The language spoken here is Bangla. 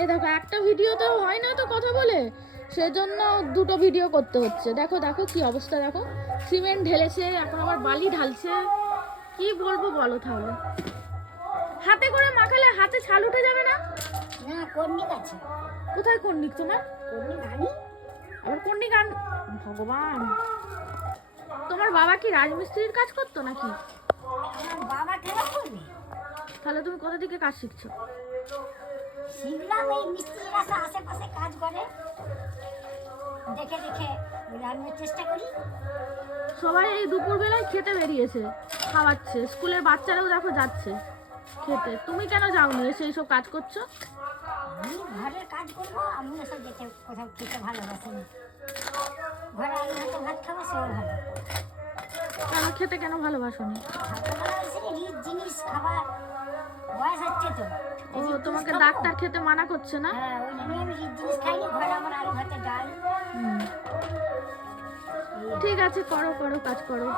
এই দেখো একটা ভিডিও তো হয় না তো কথা বলে, সেজন্য দুটো ভিডিও করতে হচ্ছে। দেখো দেখো কি অবস্থা, দেখো সিমেন্ট ঢেলেছে, এখন আবার বালি ঢালছে। কি বলবো বলো তাহলে? হাতে করে মাখালে হাতে ছাল উঠে যাবে না? না, কর্নিক আছে। কোথায় কর্নিক তোমার? কর্নিক আনি। আবার কর্নিক আন? ভগবান, তোমার বাবা কি রাজমিস্ত্রির কাজ করতো নাকি? আমার বাবা কেন করবে? তাহলে তুমি কোথা থেকে কাজ শিখছো? শিখলাম এই মিস্ত্রিরা আশেপাশে কাজ করে, দেখে দেখে রান্নার চেষ্টা করি। সবাই এই দুপুরবেলায় খেতে বেরিয়েছে, খাওয়াচ্ছে, স্কুলের বাচ্চারাও দেখো যাচ্ছে খেতে। তুমি কেন যাওনি, এসে এইসব কাজ করছো? আমি ঘরের কাজ করবো, আমি এসব যেতে কোথাও খেতে ভালোবাসি না। ঘরে আলু ভাতে ভাত খাবো, সেও ভালো। কেন খেতে কেন ভালোবাসোনি? ভালোবাসি রিচ জিনিস খাবার, বয়স হচ্ছে তো। ও, তোমাকে ডাক্তার খেতে মানা করছে না? হ্যাঁ, ওই জন্য আমি রিচ জিনিস খাইনি। ঘরে আমার আলু ভাতে ডাল। ঠিক আছে, করো করো, কাজ করো।